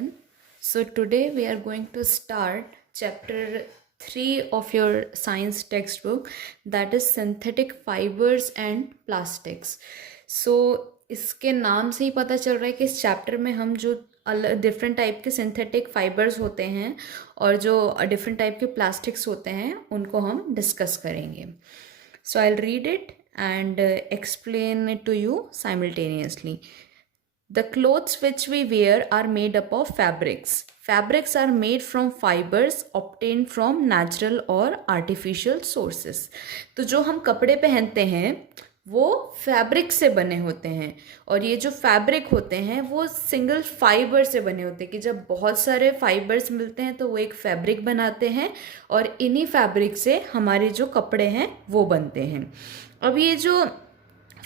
everyone. So today we are going to start chapter 3 of your science textbook, that is synthetic fibers and plastics. So इसके नाम से ही पता चल रहा है कि इस चैप्टर में हम जो डिफरेंट टाइप के सिंथेटिक फाइबर्स होते हैं और जो डिफरेंट टाइप के प्लास्टिक्स होते हैं उनको हम डिस्कस करेंगे. So I'll read it and explain it to you simultaneously. The clothes which we wear are made up of fabrics. Fabrics are made from fibers obtained from natural और artificial sources. तो जो हम कपड़े पहनते हैं वो fabric से बने होते हैं और ये जो फैब्रिक होते हैं वो सिंगल फाइबर से बने होते हैं कि जब बहुत सारे फाइबर्स मिलते हैं तो वो एक फैब्रिक बनाते हैं और इन्हीं फैब्रिक से हमारे जो कपड़े हैं वो बनते हैं. अब ये जो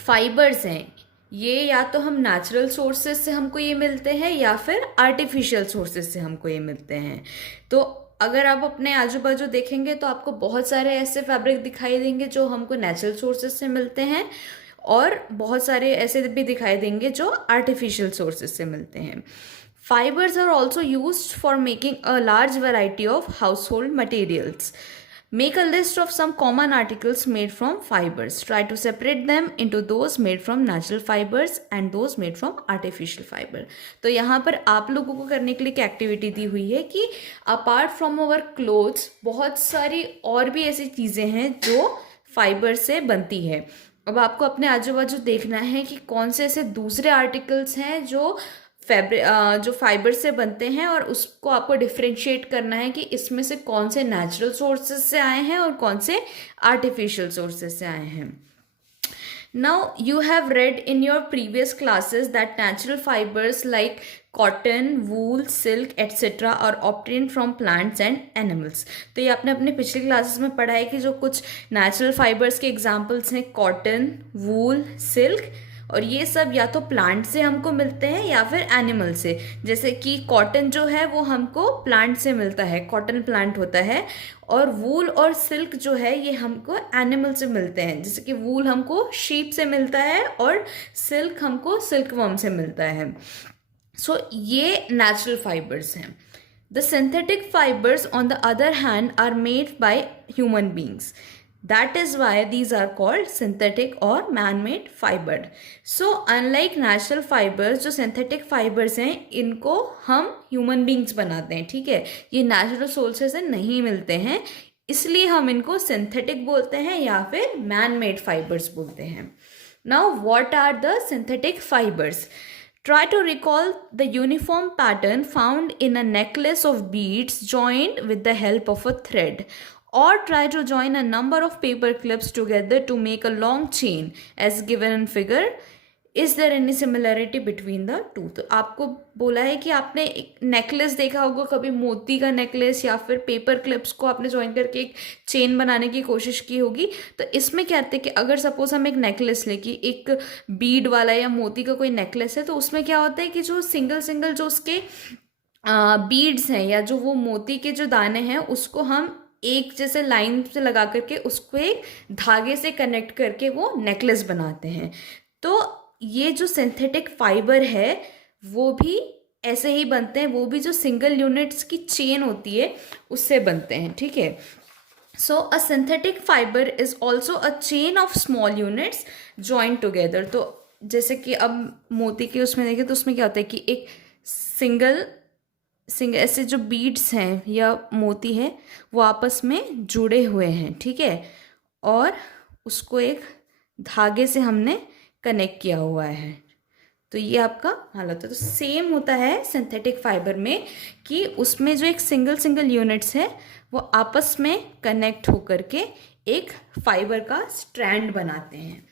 फाइबर्स हैं ये या तो हम नेचुरल सोर्सेज से हमको ये मिलते हैं या फिर आर्टिफिशियल सोर्सेज से हमको ये मिलते हैं. तो अगर आप अपने आजू बाजू देखेंगे तो आपको बहुत सारे ऐसे फैब्रिक दिखाई देंगे जो हमको नेचुरल सोर्सेज से मिलते हैं और बहुत सारे ऐसे भी दिखाई देंगे जो आर्टिफिशियल सोर्सेज से मिलते हैं. Fibers are also used for making a large variety of household materials. Make a list of some common articles made from fibers. Try to separate them into those made from natural fibers and those made from artificial fiber. तो यहाँ पर आप लोगों को करने के लिए क्या एक्टिविटी दी हुई है कि अपार्ट फ्रॉम अवर क्लोथ्स बहुत सारी और भी ऐसी चीज़ें हैं जो फाइबर से बनती है. अब आपको अपने आजू बाजू देखना है कि कौन से ऐसे दूसरे आर्टिकल्स हैं जो जो फाइबर से बनते हैं और उसको आपको डिफ्रेंशिएट करना है कि इसमें से कौन से नेचुरल सोर्सेज से आए हैं और कौन से आर्टिफिशियल सोर्सेज से आए हैं. Now you have read in your previous classes that natural fibers like cotton, wool, silk etc. are obtained from plants and animals. तो ये आपने अपने पिछले क्लासेस में पढ़ा है कि जो कुछ नेचुरल फाइबर्स के एग्जांपल्स हैं कॉटन, वूल, सिल्क और ये सब या तो प्लांट से हमको मिलते हैं या फिर एनिमल से. जैसे कि कॉटन जो है वो हमको प्लांट से मिलता है, कॉटन प्लांट होता है, और वूल और सिल्क जो है ये हमको एनिमल से मिलते हैं. जैसे कि वूल हमको शीप से मिलता है और सिल्क हमको सिल्कवर्म से मिलता है. सो ये नेचुरल फाइबर्स हैं. The synthetic fibres on the other hand are made by human beings. That is why these are called synthetic or man-made fiber. So unlike natural fibers, जो synthetic fibers हैं इनको हम human beings बनाते हैं. ठीक है, ये natural sources से नहीं मिलते हैं इसलिए हम इनको synthetic बोलते हैं या फिर man-made fibers बोलते हैं. Now what are the synthetic fibers? Try to recall the uniform pattern found in a necklace of beads joined with the help of a thread. Or try to join a number of paper clips together to make a long chain as given in figure. Is there any similarity between the two? तो आपको बोला है कि आपने एक necklace देखा होगा कभी, मोती का नेकलेस, या फिर पेपर क्लिप्स को आपने ज्वाइन करके एक चेन बनाने की कोशिश की होगी. तो इसमें क्या कहते हैं कि अगर सपोज हम एक नेकलेस लें कि एक बीड वाला या मोती का कोई नेकलेस है तो उसमें क्या होता है कि जो सिंगल सिंगल जो उसके बीड्स हैं या जो वो मोती के जो दाने हैं उसको हम एक जैसे लाइन से लगा करके उसको एक धागे से कनेक्ट करके वो नेकलेस बनाते हैं. तो ये जो सिंथेटिक फाइबर है वो भी ऐसे ही बनते हैं, वो भी जो सिंगल यूनिट्स की चेन होती है उससे बनते हैं. ठीक है, so a synthetic fibre is also a chain of small units joint together. तो जैसे कि अब मोती के उसमें देखें तो उसमें क्या होता है कि एक सिंगल ऐसे जो बीड्स हैं या मोती है वो आपस में जुड़े हुए हैं. ठीक है, और उसको एक धागे से हमने कनेक्ट किया हुआ है. तो ये आपका हालत है. तो सेम होता है सिंथेटिक फाइबर में कि उसमें जो एक सिंगल यूनिट्स है वो आपस में कनेक्ट होकर के एक फाइबर का स्ट्रैंड बनाते हैं.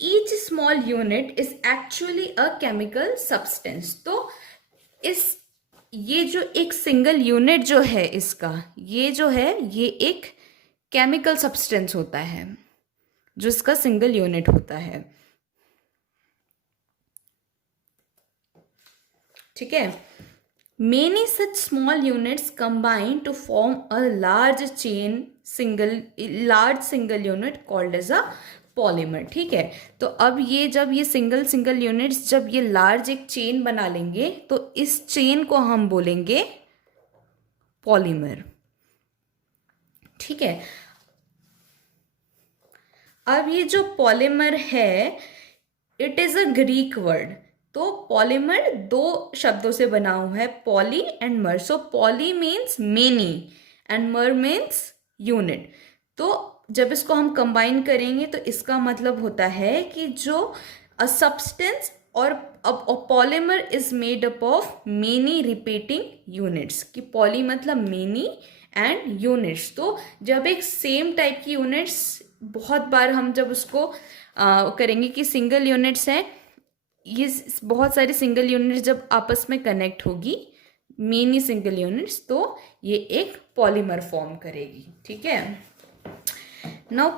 Each small unit is actually a chemical substance. तो ये जो एक सिंगल यूनिट जो है इसका, ये जो है ये एक केमिकल सब्सटेंस होता है जो इसका सिंगल यूनिट होता है. ठीक है, many such small units combine to form a large single unit called as a polymer, ठीक है। तो अब ये जब ये सिंगल सिंगल यूनिट्स जब ये लार्ज एक चेन बना लेंगे तो इस चेन को हम बोलेंगे पॉलीमर, ठीक है। अब ये जो पॉलीमर है it is a Greek word. तो पॉलीमर दो शब्दों से बना हुआ है, पॉली एंड मर। सो पॉली मीन्स मेनी एंड मर मीन्स यूनिट। तो जब इसको हम कंबाइन करेंगे तो इसका मतलब होता है कि जो अ सब्सटेंस और polymer is made up of many repeating units, कि पॉली मतलब मेनी एंड यूनिट्स। तो जब एक सेम टाइप की यूनिट्स बहुत बार हम जब उसको करेंगे कि सिंगल यूनिट्स हैं, ये बहुत सारी सिंगल यूनिट्स जब आपस में कनेक्ट होगी, मेनी सिंगल यूनिट्स, तो ये एक पॉलीमर फॉर्म करेगी, ठीक है। Now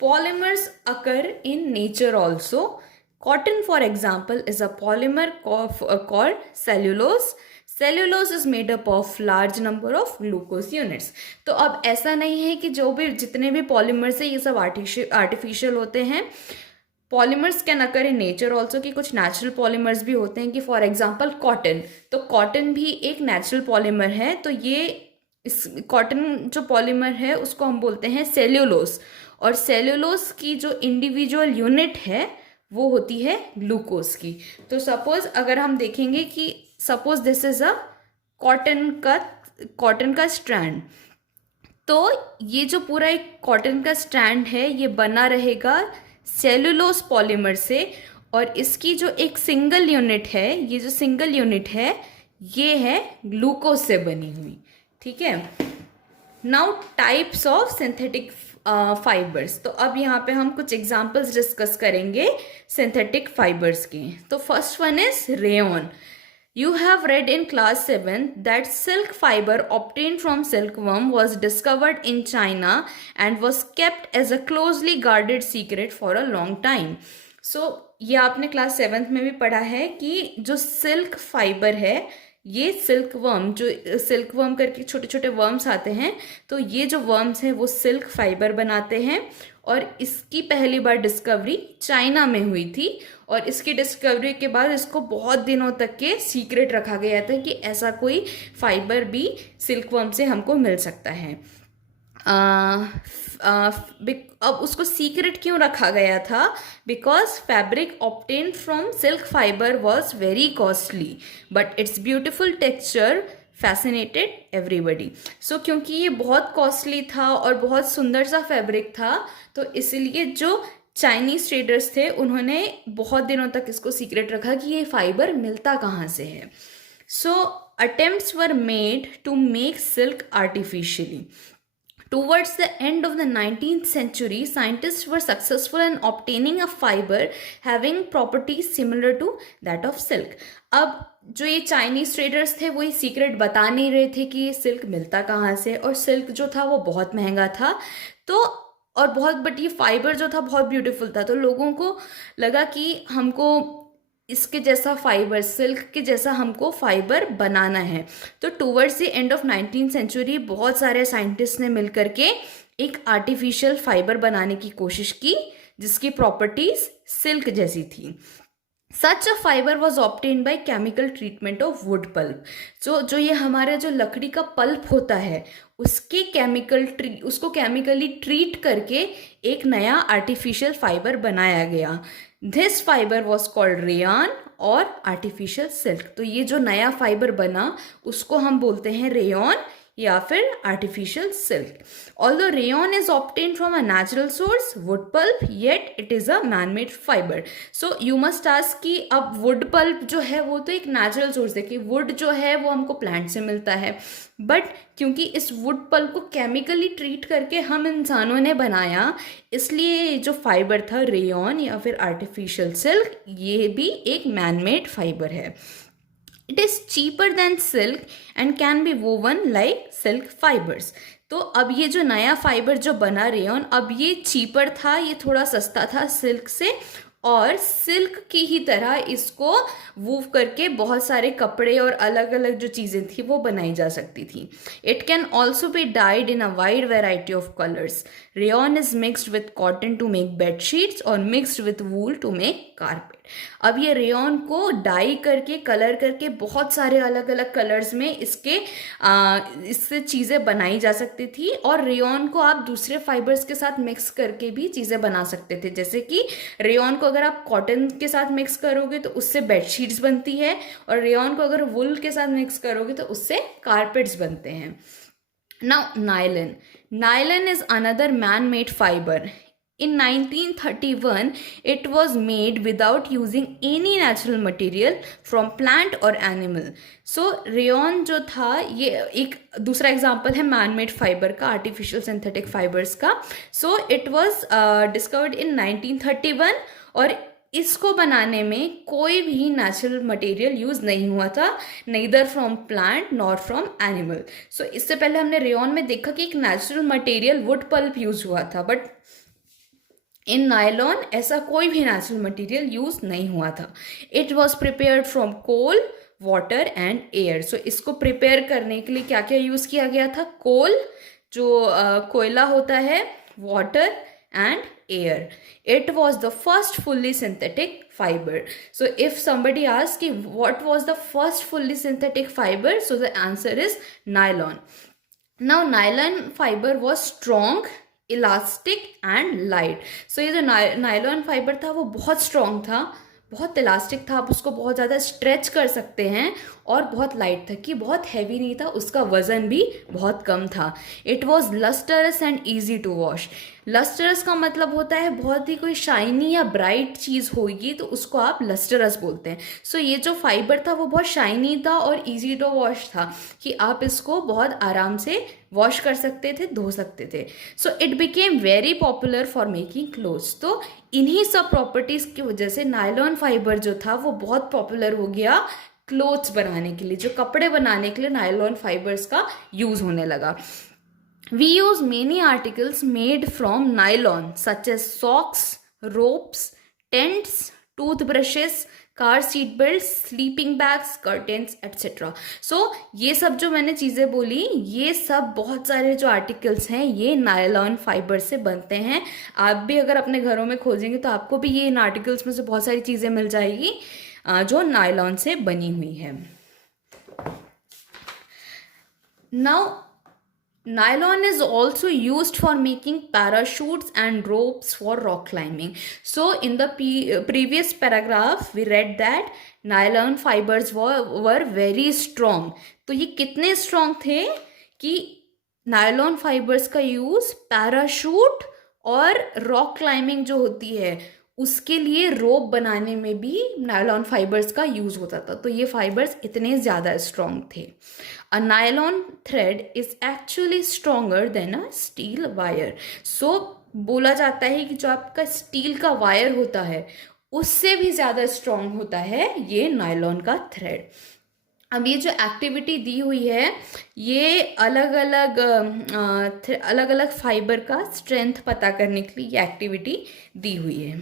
polymers occur in nature also. Cotton, for example, is a polymer called cellulose. Cellulose is made up of large number of glucose units. तो अब ऐसा नहीं है कि जो भी जितने भी पॉलीमर्स है ये सब आर्टिफिशियल होते हैं। Polymers can occur in nature also, कि कुछ नेचुरल पॉलीमर्स भी होते हैं, कि फॉर एग्जाम्पल कॉटन, तो कॉटन भी एक नेचुरल पॉलीमर है। तो ये इस कॉटन जो पॉलीमर है उसको हम बोलते हैं सेल्यूलोस, और सेल्यूलोस की जो इंडिविजुअल यूनिट है वो होती है ग्लूकोज की। तो सपोज अगर हम देखेंगे कि suppose this is a cotton का स्ट्रैंड, तो ये जो पूरा एक कॉटन का स्ट्रैंड है ये बना रहेगा सेल्यूलोस पॉलीमर से, और इसकी जो एक सिंगल यूनिट है, ये जो सिंगल यूनिट है ये है ग्लूकोज से बनी हुई, ठीक है। Now types of synthetic fibres. तो अब यहाँ पे हम कुछ एग्जांपल्स डिस्कस करेंगे सिंथेटिक फाइबर्स के। तो first one is rayon. You have read in class 7 that silk fiber obtained from silkworm was discovered in China and was kept as a closely guarded secret for a long time. So ये आपने class 7th में भी पढ़ा है कि जो silk fibre है, ये सिल्कवर्म, जो सिल्कवर्म करके छोटे छोटे वर्म्स आते हैं, तो ये जो वर्म्स हैं वो सिल्क फाइबर बनाते हैं, और इसकी पहली बार डिस्कवरी चाइना में हुई थी, और इसकी डिस्कवरी के बाद इसको बहुत दिनों तक के सीक्रेट रखा गया था कि ऐसा कोई फाइबर भी सिल्कवर्म से हमको मिल सकता है। अब उसको सीक्रेट क्यों रखा गया था? Because fabric obtained from silk fibre was very costly but its beautiful texture fascinated everybody. So क्योंकि ये बहुत कॉस्टली था और बहुत सुंदर सा फैब्रिक था, तो इसलिए जो चाइनीज ट्रेडर्स थे उन्होंने बहुत दिनों तक इसको सीक्रेट रखा कि ये फाइबर मिलता कहाँ से है। So attempts were made to make silk artificially. Towards the end of the 19th century, scientists were successful in obtaining a fiber having properties similar to that of silk. अब जो ये चाइनीज ट्रेडर्स थे वो ये secret बता नहीं रहे थे कि सिल्क मिलता कहाँ से, और सिल्क जो था वो बहुत महंगा था, तो और बहुत, बट ये फाइबर जो था बहुत ब्यूटीफुल था, तो लोगों को लगा कि हमको इसके जैसा फाइबर, सिल्क के जैसा हमको फाइबर बनाना है। तो towards the end of 19th century बहुत सारे साइंटिस्ट ने मिलकर के एक आर्टिफिशियल फाइबर बनाने की कोशिश की जिसकी प्रॉपर्टीज सिल्क जैसी थी। Such a fibre was obtained by chemical treatment of wood pulp. जो ये हमारा जो लकड़ी का पल्प होता है उसके उसको केमिकली ट्रीट करके एक नया आर्टिफिशियल फाइबर बनाया गया। This fibre was called rayon और आर्टिफिशियल सिल्क। तो ये जो नया फाइबर बना उसको हम बोलते हैं रेयन या फिर artificial silk. Although rayon is obtained from a natural source wood pulp, yet it is a man made fibre. So you must ask कि अब वुड पल्प जो है वो तो एक नेचुरल सोर्स है कि वुड जो है वो हमको प्लांट से मिलता है, बट क्योंकि इस वुड पल्प को केमिकली ट्रीट करके हम इंसानों ने बनाया, इसलिए जो फाइबर था रेयन या फिर आर्टिफिशियल सिल्क, ये भी एक मैन मेड फाइबर है। It is cheaper than silk and can be woven like silk fibers. तो अब ये जो नया फाइबर जो बना रेयन, अब ये चीपर था, ये थोड़ा सस्ता था सिल्क से, और सिल्क की ही तरह इसको वूव करके बहुत सारे कपड़े और अलग अलग जो चीज़ें थी वो बनाई जा सकती थी. It can also be dyed in a wide variety of colours. Rayon is mixed with cotton to make bed sheets और mixed with wool to make carpet. अब ये रेयॉन को डाई करके कलर करके बहुत सारे अलग अलग कलर्स में इससे चीज़ें बनाई जा सकती थी. और रेयॉन को आप दूसरे फाइबर्स के साथ मिक्स करके भी चीज़ें बना सकते थे. जैसे कि रेयॉन को अगर आप कॉटन के साथ मिक्स करोगे तो उससे बेडशीट्स बनती है, और रेयॉन को अगर वुल के साथ मिक्स करोगे तो उससे कारपेट्स बनते हैं. Now nylon. Nylon is another man made fibre. In 1931, it was made without using any natural material from plant or animal. So, rayon जो था ये एक दूसरा एग्जाम्पल है मैन मेड फाइबर का, आर्टिफिशियल सिंथेटिक फाइबर्स का. So, it was discovered in 1931 और इसको बनाने में कोई भी नेचुरल मटेरियल यूज़ नहीं हुआ था, neither from plant nor from animal. So इससे पहले हमने रेयॉन में देखा कि एक natural material wood pulp use हुआ था, बट इन नायलॉन ऐसा कोई भी नेचुरल मटेरियल यूज नहीं हुआ था. It was prepared from coal, water and air. So इसको प्रिपेयर करने के लिए क्या क्या यूज किया गया था? कोल, जो कोयला होता है, water and air. It was the first fully synthetic fiber. So if somebody asks what was the first fully synthetic fiber, so the answer is nylon. Now nylon fiber was strong, elastic and light. So ये जो nylon fibre था वो बहुत strong था, बहुत elastic था, आप उसको बहुत ज़्यादा स्ट्रेच कर सकते हैं, और बहुत लाइट था कि बहुत हैवी नहीं था, उसका वज़न भी बहुत कम था. It was lustrous and easy to wash. Lustrous का मतलब होता है बहुत ही कोई शाइनी या ब्राइट चीज़ होगी तो उसको आप लस्टरस बोलते हैं. सो ये जो फाइबर था वो बहुत शाइनी था और ईजी टू वॉश था कि आप इसको बहुत आराम से वॉश कर सकते थे, धो सकते थे. So it became very popular for making clothes. तो इन्हीं सब प्रॉपर्टीज़ की वजह से नायलॉन फाइबर जो था वो बहुत पॉपुलर हो गया क्लोथ्स बनाने के लिए. जो कपड़े बनाने के लिए नायलॉन फाइबर्स का यूज़ होने लगा. We use many articles made from nylon such as socks, ropes, tents, toothbrushes, car seat belts, sleeping bags, curtains, etc. So ये सब जो मैंने चीज़ें बोली, ये सब बहुत सारे जो आर्टिकल्स हैं ये नायलॉन फाइबर से बनते हैं. आप भी अगर अपने घरों में खोजेंगे तो आपको भी ये इन आर्टिकल्स में से बहुत सारी चीज़ें मिल जाएगी जो नायलॉन से बनी हुई है. Now nylon is also used for making parachutes and ropes for rock climbing. So in the previous paragraph we read that nylon fibers were very strong. तो ये कितने strong थे कि nylon fibers का यूज पैराशूट और rock climbing जो होती है उसके लिए रोप बनाने में भी नायलॉन फाइबर्स का यूज होता था. तो ये फाइबर्स इतने ज़्यादा स्ट्रॉन्ग थे. A nylon thread is actually stronger than a steel wire. So बोला जाता है कि जो आपका स्टील का वायर होता है उससे भी ज़्यादा स्ट्रॉन्ग होता है ये नायलॉन का थ्रेड. अब ये जो एक्टिविटी दी हुई है ये अलग अलग फाइबर का स्ट्रेंथ पता करने के लिए ये एक्टिविटी दी हुई है.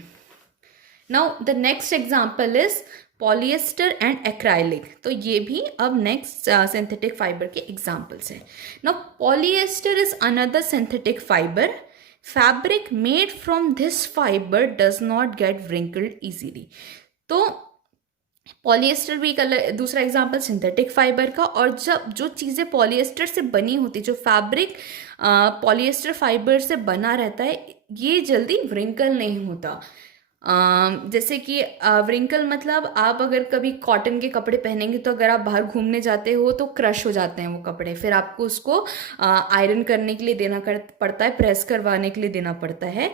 Now the next example is polyester and acrylic. तो ये भी अब नेक्स्ट सिंथेटिक फाइबर के एग्जाम्पल्स हैं. Now polyester is another synthetic fibre. Fabric made from this fibre does not get wrinkled easily. तो पॉलिएस्टर भी एक दूसरा एग्जाम्पल सिंथेटिक फाइबर का. और जब जो चीज़ें पॉलिएस्टर से बनी होती, जो फैब्रिक पॉलिएस्टर फाइबर से बना रहता है, ये जल्दी व्रिंकल नहीं होता. जैसे कि व्रिंकल मतलब आप अगर कभी कॉटन के कपड़े पहनेंगे तो अगर आप बाहर घूमने जाते हो तो क्रश हो जाते हैं वो कपड़े, फिर आपको उसको आयरन करने के लिए देना पड़ता है, प्रेस करवाने के लिए देना पड़ता है.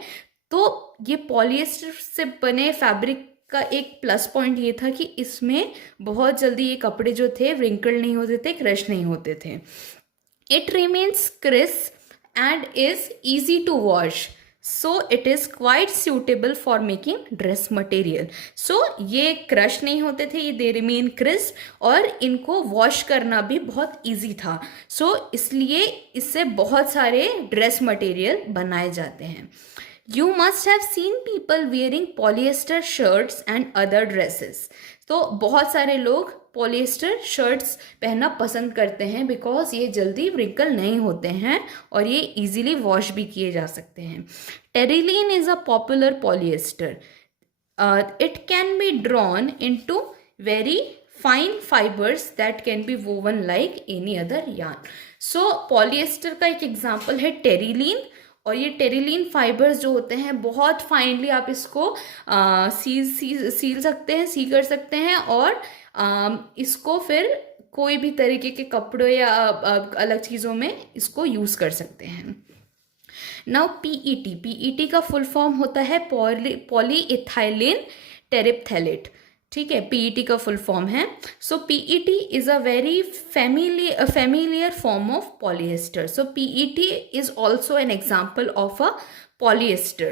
तो ये पॉलिएस्टर से बने फैब्रिक का एक प्लस पॉइंट ये था कि इसमें बहुत जल्दी ये कपड़े जो थे व्रिंकल नहीं होते थे, क्रश नहीं होते थे. It remains crisp and is easy to wash. So it is quite suitable for making dress material. So ये क्रश नहीं होते थे, ये दे रिमेन क्रिस्प और इनको वॉश करना भी बहुत ईजी था. सो इसलिए इससे बहुत सारे ड्रेस मटेरियल बनाए जाते हैं. You must have seen people wearing polyester shirts and other dresses. तो बहुत सारे लोग पॉलिएस्टर शर्ट्स पहनना पसंद करते हैं बिकॉज ये जल्दी व्रिंकल नहीं होते हैं और ये इजीली वॉश भी किए जा सकते हैं. Terylene is a popular polyester. It can be drawn into very fine fibers that can be woven like any other yarn. So polyester का एक एग्जाम्पल है टेरिलीन. और ये टेरिलीन फाइबर्स जो होते हैं बहुत फाइनली आप इसको सील सकते हैं, सी कर सकते हैं और इसको फिर कोई भी तरीके के कपड़े या अलग चीज़ों में इसको यूज़ कर सकते हैं. नाउ पीईटी का फुल फॉर्म होता है पॉलीइथाइलिन टेरिप्थैलेट. ठीक है, पीईटी का फुल फॉर्म है. So PET is a very familiar form of polyester. So PET is also an example of a polyester.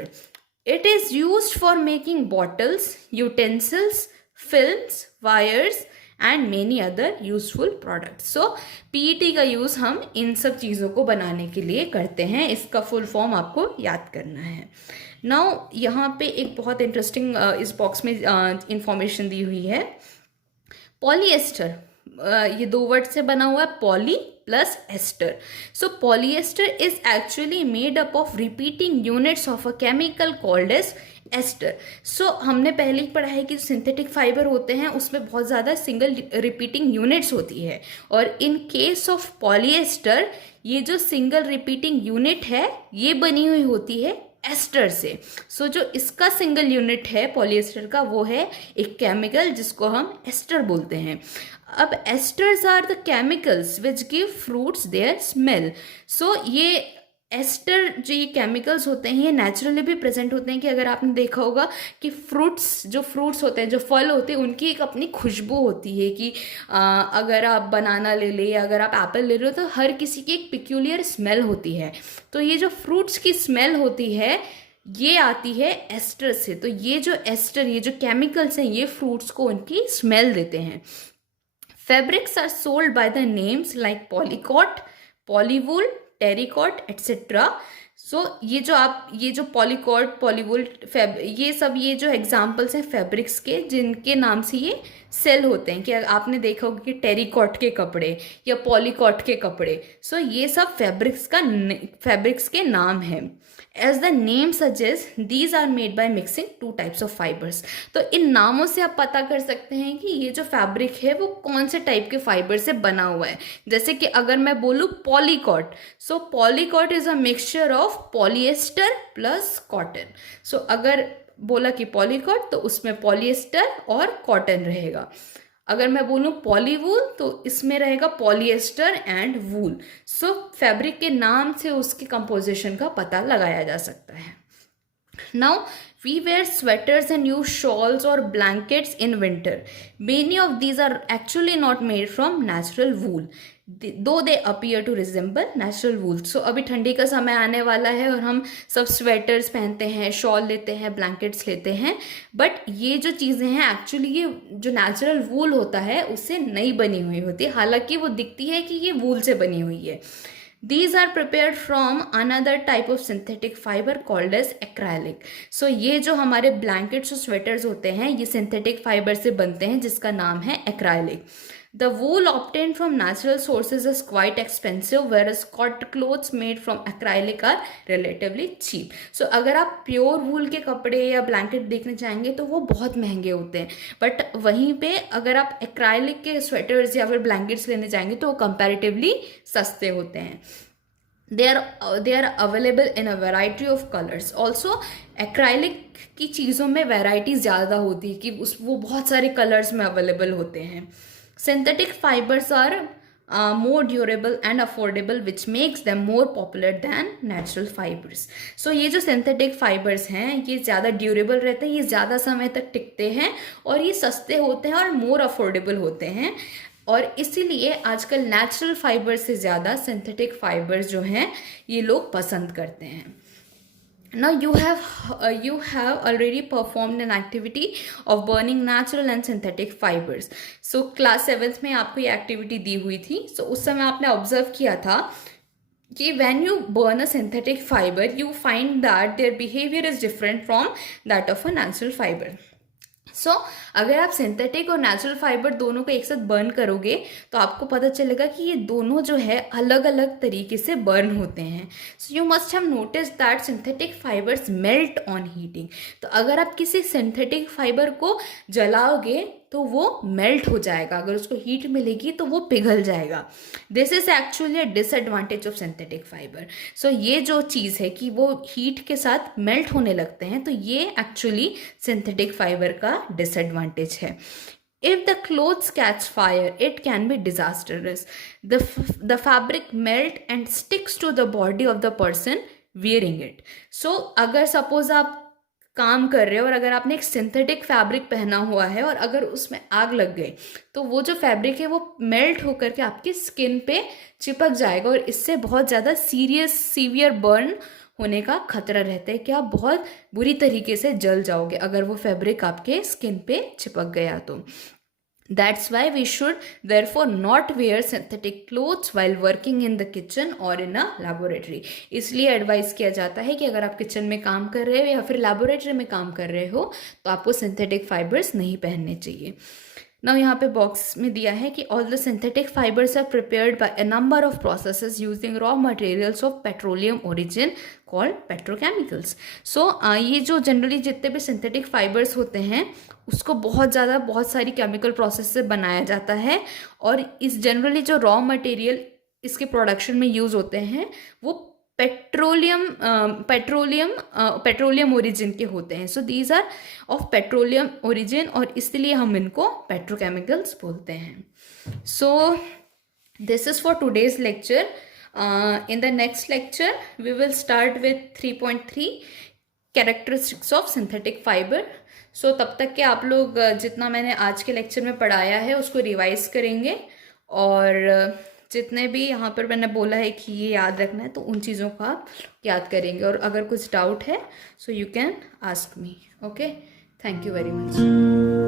It is used for making bottles, utensils, films, wires and many other useful products. So PET का use हम इन सब चीज़ों को बनाने के लिए करते हैं. इसका फुल फॉर्म आपको याद करना है. नाउ यहाँ पे एक बहुत इंटरेस्टिंग इस बॉक्स में इंफॉर्मेशन दी हुई है. पॉलीएस्टर ये दो वर्ड से बना हुआ है, poly plus ester. So polyester is actually made up of repeating units of a chemical called as ester. So हमने पहले ही पढ़ा है कि सिंथेटिक फाइबर होते हैं उसमें बहुत ज़्यादा सिंगल रिपीटिंग यूनिट्स होती है और इन केस ऑफ पॉलीएस्टर ये जो सिंगल रिपीटिंग यूनिट है ये बनी हुई होती है एस्टर से. सो जो इसका सिंगल यूनिट है पॉलीएस्टर का वो है एक केमिकल जिसको हम एस्टर बोलते हैं. अब esters are the chemicals which give fruits their smell. So ये एस्टर जो ये केमिकल्स होते हैं ये नेचुरली भी प्रेजेंट होते हैं कि अगर आपने देखा होगा कि फ्रूट्स होते हैं, जो फल होते हैं उनकी एक अपनी खुशबू होती है कि अगर आप बनाना ले ले या अगर आप एप्पल ले रहे हो तो हर किसी की एक पिक्यूलियर स्मेल होती है. तो ये जो फ्रूट्स की स्मेल होती है ये आती है एस्टर से. तो ये जो एस्टर ये जो केमिकल्स हैं ये फ्रूट्स को उनकी स्मेल देते हैं. Fabrics are sold by the names like polycot, polywool, terrycot, etc. सो ये जो पॉलीकॉट, पॉलीवूल, ये सब ये जो एग्जाम्पल्स हैं फैब्रिक्स के जिनके नाम से ये सेल होते हैं. कि आपने देखा होगा कि टेरिकॉट के कपड़े या पॉलीकॉट के कपड़े. सो ये सब फैब्रिक्स के नाम हैं. As the name suggests, these are made by mixing two types of fibers. तो इन नामों से आप पता कर सकते हैं कि ये जो फैब्रिक है वो कौन से टाइप के फाइबर से बना हुआ है. जैसे कि अगर मैं बोलूँ polycot, so polycot is a mixture of polyester plus cotton. So अगर बोला कि पॉलीकॉट तो उसमें पॉलिएस्टर और कॉटन रहेगा. अगर मैं बोलूँ पॉलीवूल तो इसमें रहेगा polyester and wool. So fabric के नाम से उसकी कंपोजिशन का पता लगाया जा सकता है. Now we wear sweaters and use shawls और blankets in winter. Many of these are actually not made from natural wool though they appear to resemble natural wool. So अभी ठंडी का समय आने वाला है और हम सब स्वेटर्स पहनते हैं, शॉल लेते हैं, ब्लैंकेट्स लेते हैं, बट ये जो चीज़ें हैं एक्चुअली ये जो नेचुरल वूल होता है उससे नहीं बनी हुई होती. हालांकि वो दिखती है कि ये वूल से बनी हुई है. These are prepared from another type of synthetic fiber called as acrylic. So ये जो हमारे blankets और sweaters होते हैं ये synthetic fiber से बनते हैं जिसका नाम है acrylic. The wool obtained from natural sources is quite expensive, whereas cotton clothes made from acrylic are relatively cheap. So अगर आप प्योर वूल के कपड़े या ब्लैंकेट देखने चाहेंगे तो वो बहुत महंगे होते हैं, बट वहीं पे अगर आप एक्राइलिक के स्वेटर्स या फिर ब्लैंकेट्स लेने जाएंगे तो वो कंपैरेटिवली सस्ते होते हैं. they are available in a variety of colors. Also acrylic की चीज़ों में वैरायटी ज़्यादा होती है कि वो बहुत सारे कलर्स में अवेलेबल होते हैं. Synthetic fibers are more durable and affordable, which makes them more popular than natural fibers. So ये जो synthetic fibers हैं ये ज़्यादा ड्यूरेबल रहते हैं, ये ज़्यादा समय तक टिकते हैं और ये सस्ते होते हैं और मोर अफोर्डेबल होते हैं. और इसीलिए आजकल नेचुरल फाइबर से ज़्यादा सिंथेटिक फाइबर्स जो हैं ये लोग पसंद करते हैं. Now you have already performed an activity of burning natural and synthetic fibers. So class 7th में आपको ये एक्टिविटी दी हुई थी. So उस समय आपने ऑब्जर्व किया था कि when you burn a synthetic fiber you find that their behavior is different from that of a natural fiber. सो अगर आप सिंथेटिक और नेचुरल फाइबर दोनों को एक साथ बर्न करोगे तो आपको पता चलेगा कि ये दोनों जो है अलग अलग तरीके से बर्न होते हैं. So you must have notice that synthetic fibres melt on heating. तो अगर आप किसी सिंथेटिक फाइबर को जलाओगे तो वो मेल्ट हो जाएगा, अगर उसको हीट मिलेगी तो वो पिघल जाएगा. This is actually a disadvantage of synthetic fibre. So ये जो चीज़ है कि वो हीट के साथ मेल्ट होने लगते हैं, तो ये एक्चुअली सिंथेटिक फाइबर का डिसएडवांटेज है. If the clothes catch fire, it can be disastrous. The fabric melt and sticks to the body of the person wearing it. So अगर सपोज आप काम कर रहे हो और अगर आपने एक सिंथेटिक फैब्रिक पहना हुआ है और अगर उसमें आग लग गई तो वो जो फैब्रिक है वो मेल्ट होकर के आपकी स्किन पे चिपक जाएगा और इससे बहुत ज़्यादा सीवियर बर्न होने का खतरा रहता है कि आप बहुत बुरी तरीके से जल जाओगे अगर वो फैब्रिक आपके स्किन पे चिपक गया तो. That's why we should therefore not wear synthetic clothes while working in the kitchen or in a laboratory. इसलिए एडवाइस किया जाता है कि अगर आप किचन में काम कर रहे हो या फिर लैबोरेटरी में काम कर रहे हो तो आपको सिंथेटिक फाइबर्स नहीं पहनने चाहिए. नाउ यहाँ पे बॉक्स में दिया है कि all the synthetic fibres are prepared by a number of processes using raw materials of petroleum origin called petrochemicals. So ये जो जनरली जितने भी सिंथेटिक फाइबर्स होते हैं उसको बहुत सारी केमिकल प्रोसेस से बनाया जाता है और इस जनरली जो रॉ मटेरियल इसके प्रोडक्शन में यूज़ होते हैं वो पेट्रोलियम ओरिजिन के होते हैं. So these are of petroleum origin और इसलिए हम इनको पेट्रोकेमिकल्स बोलते हैं. So this is for today's lecture. In the next lecture we will start with 3.3 characteristics of synthetic fiber. सो तब तक के आप लोग जितना मैंने आज के लेक्चर में पढ़ाया है उसको रिवाइज करेंगे और जितने भी यहाँ पर मैंने बोला है कि ये याद रखना है तो उन चीज़ों को आप याद करेंगे और अगर कुछ डाउट है so you can ask me. Okay, thank you very much.